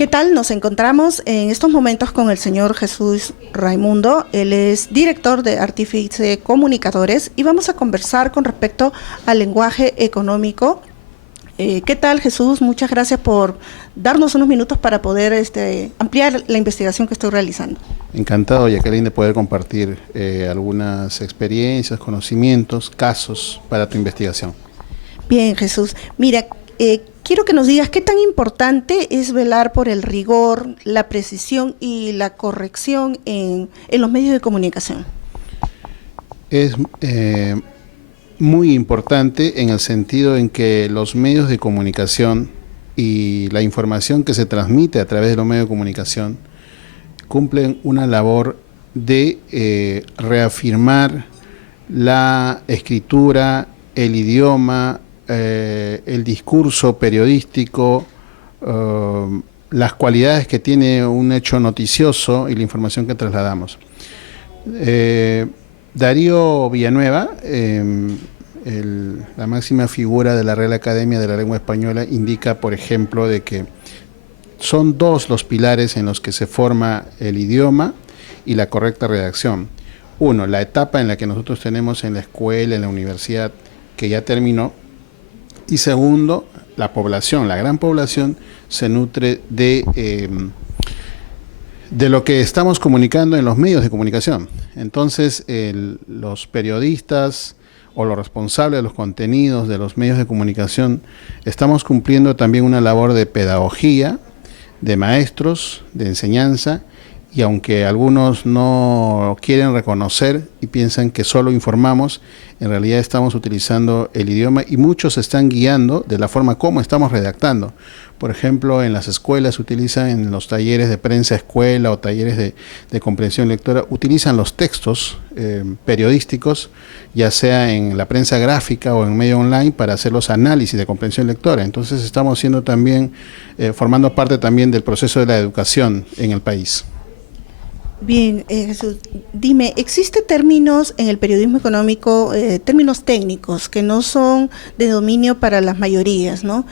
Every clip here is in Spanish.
¿Qué tal? Nos encontramos en estos momentos con el señor Jesús Raimundo. Él es director de Artífice Comunicadores y vamos a conversar con respecto al lenguaje económico. ¿Qué tal, Jesús? Muchas gracias por darnos unos minutos para poder ampliar la investigación que estoy realizando. Encantado, Jacqueline, de poder compartir algunas experiencias, conocimientos, casos para tu investigación. Bien, Jesús. Mira, quiero que nos digas qué tan importante es velar por el rigor, la precisión y la corrección en los medios de comunicación. Es muy importante en el sentido en que los medios de comunicación y la información que se transmite a través de los medios de comunicación cumplen una labor de reafirmar la escritura, el idioma, el discurso periodístico, las cualidades que tiene un hecho noticioso y la información que trasladamos. Darío Villanueva, la máxima figura de la Real Academia de la Lengua Española, indica, por ejemplo, de que son dos los pilares en los que se forma el idioma y la correcta redacción. Uno, la etapa en la que nosotros tenemos en la escuela, en la universidad, que ya terminó. Y segundo, la población, la gran población, se nutre de lo que estamos comunicando en los medios de comunicación. Entonces, los periodistas o los responsables de los contenidos de los medios de comunicación estamos cumpliendo también una labor de pedagogía, de maestros, de enseñanza, y aunque algunos no quieren reconocer y piensan que solo informamos, en realidad estamos utilizando el idioma y muchos se están guiando de la forma como estamos redactando. Por ejemplo, en las escuelas se utilizan, en los talleres de prensa escuela o talleres de comprensión lectora, utilizan los textos periodísticos, ya sea en la prensa gráfica o en medio online, para hacer los análisis de comprensión lectora. Entonces estamos siendo también, formando parte también del proceso de la educación en el país. Bien, Jesús, dime, ¿existen términos en el periodismo económico, términos técnicos que no son de dominio para las mayorías, ¿no?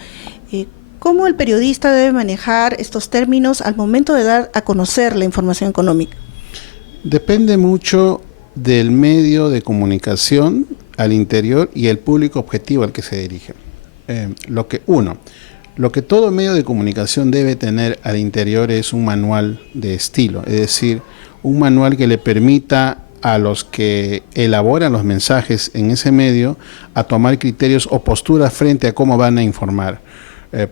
¿Cómo el periodista debe manejar estos términos al momento de dar a conocer la información económica? Depende mucho del medio de comunicación al interior y el público objetivo al que se dirige. Lo que todo medio de comunicación debe tener al interior es un manual de estilo, es decir, un manual que le permita a los que elaboran los mensajes en ese medio a tomar criterios o posturas frente a cómo van a informar.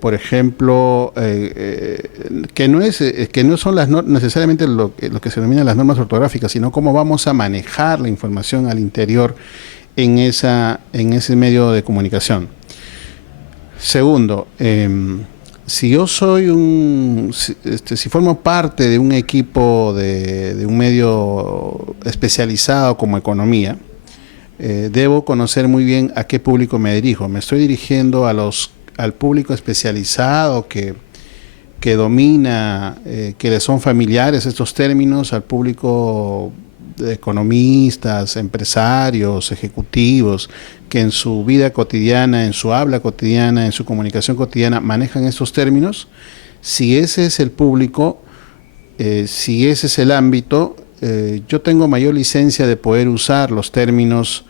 Por ejemplo, que no son necesariamente lo que se denomina las normas ortográficas, sino cómo vamos a manejar la información al interior en ese medio de comunicación. Segundo, si yo soy si formo parte de un equipo de un medio especializado como economía, debo conocer muy bien a qué público me dirijo. Me estoy dirigiendo al público especializado que domina, que le son familiares estos términos, al público de economistas, empresarios, ejecutivos, que en su vida cotidiana, en su habla cotidiana, en su comunicación cotidiana manejan estos términos. Si ese es el público, si ese es el ámbito, yo tengo mayor licencia de poder usar los términos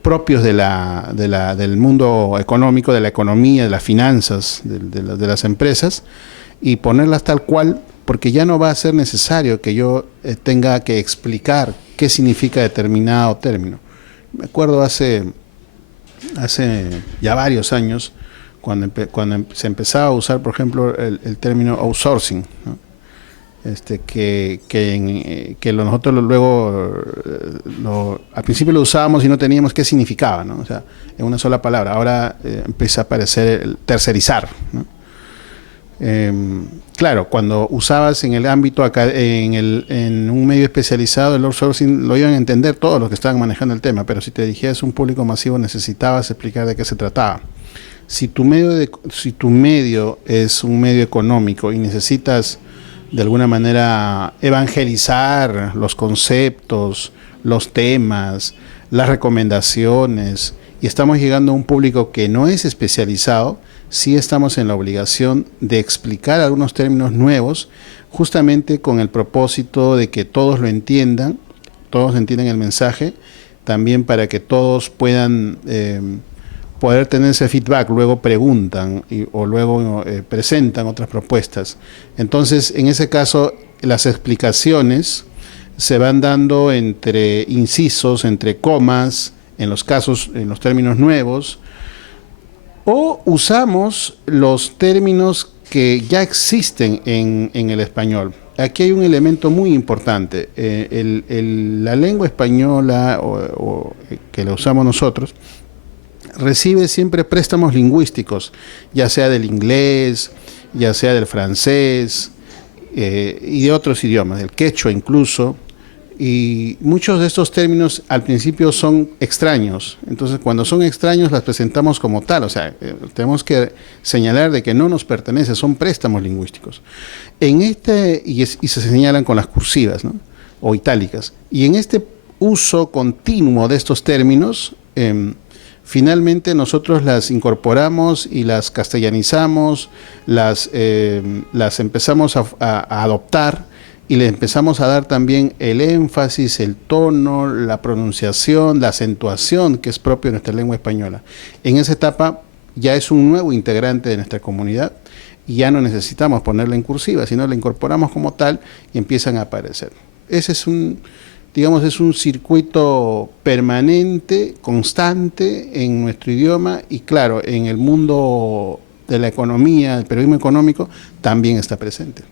propios del mundo económico, de la economía, de las finanzas, de las empresas, y ponerlas tal cual, porque ya no va a ser necesario que yo tenga que explicar qué significa determinado término. Me acuerdo hace ya varios años, cuando se empezaba a usar, por ejemplo, el término outsourcing, ¿no? Nosotros luego al principio lo usábamos y no teníamos qué significaba, ¿no? O sea, en una sola palabra. Ahora empieza a aparecer el tercerizar, ¿no? Claro, cuando usabas en el ámbito en un medio especializado, el outsourcing lo iban a entender todos los que estaban manejando el tema, pero si te dirigías a un público masivo necesitabas explicar de qué se trataba. Si tu medio es un medio económico y necesitas de alguna manera evangelizar los conceptos, los temas, las recomendaciones, y estamos llegando a un público que no es especializado, sí estamos en la obligación de explicar algunos términos nuevos, justamente con el propósito de que todos lo entiendan, todos entiendan el mensaje, también para que todos puedan poder tener ese feedback, luego preguntan o luego presentan otras propuestas. Entonces, en ese caso, las explicaciones se van dando entre incisos, entre comas, en los casos, en los términos nuevos, o usamos los términos que ya existen en el español. Aquí hay un elemento muy importante. La lengua española que la usamos nosotros recibe siempre préstamos lingüísticos, ya sea del inglés, ya sea del francés y de otros idiomas, del quechua incluso. Y muchos de estos términos al principio son extraños. Entonces, cuando son extraños, las presentamos como tal. O sea, tenemos que señalar de que no nos pertenece, son préstamos lingüísticos. Y se señalan con las cursivas, ¿no? O itálicas. Y en este uso continuo de estos términos, finalmente nosotros las incorporamos y las castellanizamos, las empezamos a adoptar, y le empezamos a dar también el énfasis, el tono, la pronunciación, la acentuación que es propio de nuestra lengua española. En esa etapa ya es un nuevo integrante de nuestra comunidad y ya no necesitamos ponerla en cursiva, sino la incorporamos como tal y empiezan a aparecer. Ese es es un circuito permanente, constante en nuestro idioma y claro, en el mundo de la economía, del periodismo económico, también está presente.